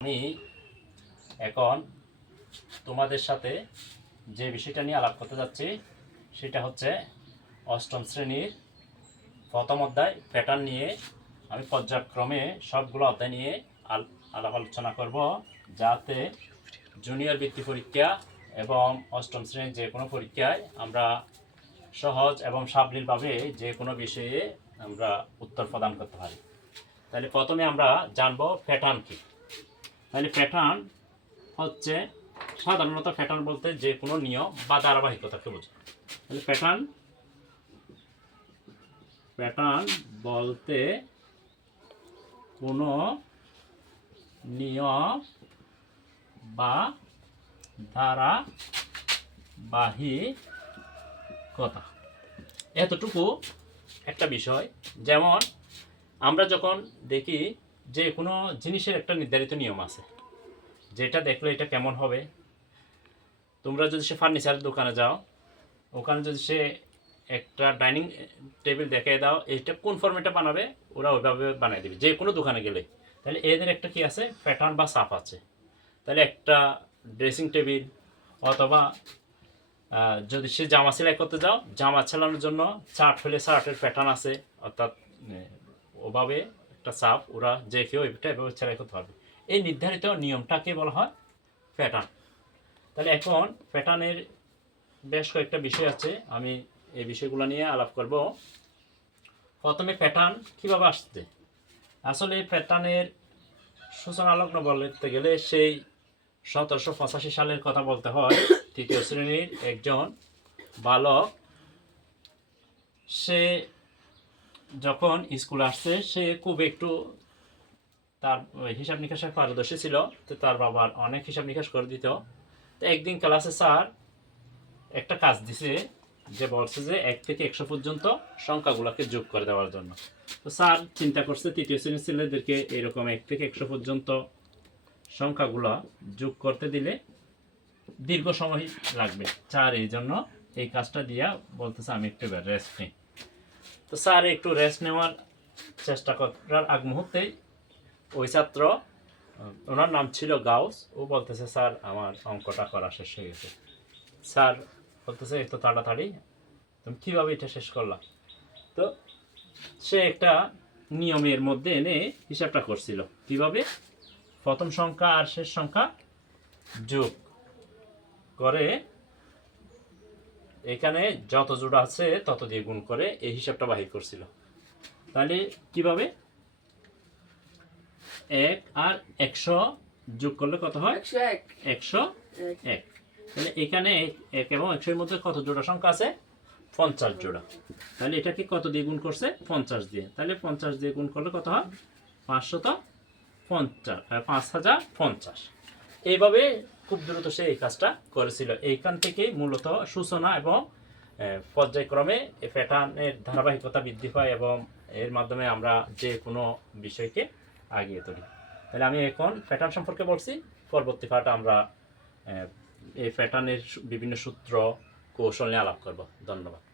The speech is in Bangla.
আমি এখন তোমাদের সাথে যে বিষয়টা নিয়ে আলাপ করতে যাচ্ছি সেটা হচ্ছে অষ্টম শ্রেণীর প্রথম অধ্যায় প্যাটার্ন নিয়ে। আমি পর্যায়ক্রমে সবগুলো অধ্যায় নিয়ে আলাপ আলোচনা করব, যাতে জুনিয়র বৃত্তি পরীক্ষা এবং অষ্টম শ্রেণীর যে কোনো পরীক্ষায় আমরা সহজ এবং সাবলীলভাবে যে কোনো বিষয়ে আমরা উত্তর প্রদান করতে পারি। তাহলে প্রথমে আমরা জানব প্যাটার্ন কী। তাহলে প্যাটার্ন হচ্ছে সাধারণত প্যাটার্ন বলতে যে কোনো নিয়ম বা ধারাবাহিকতাকে বোঝায়। তাহলে প্যাটার্ন বলতে কোনো নিয়ম বা ধারাবাহিকতা, এতটুকু একটা বিষয়। যেমন আমরা যখন দেখি যে কোনো জিনিসের একটা নির্ধারিত নিয়ম আছে, যেটা দেখলে এটা কেমন হবে। তোমরা যদি সে ফার্নিচারের দোকানে যাও, ওখানে যদি সে একটা ডাইনিং টেবিল দেখিয়ে দাও, এইটা কোন ফর্মেটে বানাবে, ওরা ওইভাবে বানিয়ে দেবে যে কোনো দোকানে গেলে। তাহলে এদের একটা কি আছে, প্যাটার্ন বা ছাপ আছে। তাহলে একটা ড্রেসিং টেবিল অথবা যদি সে জামা সেলাই করতে যাও, জামা সেলানোর জন্য চার্ট হলে চার্টের প্যাটার্ন আছে, অর্থাৎ ওভাবে একটা ছাপ ওরা যে কেউ এটা এভাবে সেলাই করতে পারবে। এই নির্ধারিত নিয়মটাকে বলা হয় প্যাটার্ন। তাহলে এখন প্যাটার্নের বেশ কয়েকটা বিষয় আছে, আমি এই বিষয়গুলো নিয়ে আলাপ করব। প্রথমে প্যাটার্ন কীভাবে আসছে। আসলে প্যাটার্নের সূচনা লগ্ন বলতে গেলে সেই 1785 সালের কথা বলতে হয়। তৃতীয় শ্রেণীর একজন বালক, সে যখন স্কুলে আসছে, সে খুব একটু তার হিসাব নিকাশের পারদর্শী ছিল। তো তার বাবার অনেক হিসাব নিকাশ করে দিত। তো একদিন ক্লাসে স্যার একটা কাজ দিছে, যে বলছে যে 1 থেকে 100 পর্যন্ত সংখ্যাগুলোকে যোগ করে দেওয়ার জন্য। তো স্যার চিন্তা করছে তৃতীয় শ্রেণীর ছেলেদেরকে এরকম 1 থেকে 100 পর্যন্ত সংখ্যাগুলো যোগ করতে দিলে দীর্ঘ সময় লাগবে। স্যার এই জন্য এই কাজটা দিয়া বলতেছে আমি একটু রেস্ট নিই। তো স্যার একটু রেস্ট নেওয়ার চেষ্টা করার আগ মুহূর্তেই ওই ছাত্র, ওনার নাম ছিল গাউস, ও বলতেছে স্যার আমার অঙ্কটা করা শেষ হয়ে গেছে। স্যার বলতেছে এত তাড়াতাড়ি তুমি কীভাবে এটা শেষ করলাম। তো সে একটা নিয়মের মধ্যে এনে হিসাবটা করছিল কিভাবে প্রথম সংখ্যা আর শেষ সংখ্যা যোগ করে এখানে যত জোড়া আছে তত দিয়ে গুণ করে এই হিসাবটা বাহির করছিল। তাহলে কিভাবে 1 আর 100 যোগ করলে কত হয়, 101। তাহলে এখানে 1 এবং 100 এর মধ্যে কত জোড়া সংখ্যা আছে, 50 জোড়া। তাহলে এটাকে কত দিয়ে গুণ করছে, 50 দিয়ে। তাহলে 50 দিয়ে গুণ করলে কত হয়, 5050। এইভাবে খুব দ্রুত সে এই কাজটা করেছিল। এইখান থেকে মূলত সূচনা এবং পর্যায়ক্রমে প্যাটার্নের ধারাবাহিকতা বৃদ্ধি পায় এবং এর মাধ্যমে আমরা যে কোনো বিষয়কে আগিয়ে তুলি। তাহলে আমি এখন প্যাটার্ন সম্পর্কে বলছি। পরবর্তী পার্টে আমরা এই প্যাটার্নের বিভিন্ন সূত্র কৌশল নিয়ে আলাপ করব। ধন্যবাদ।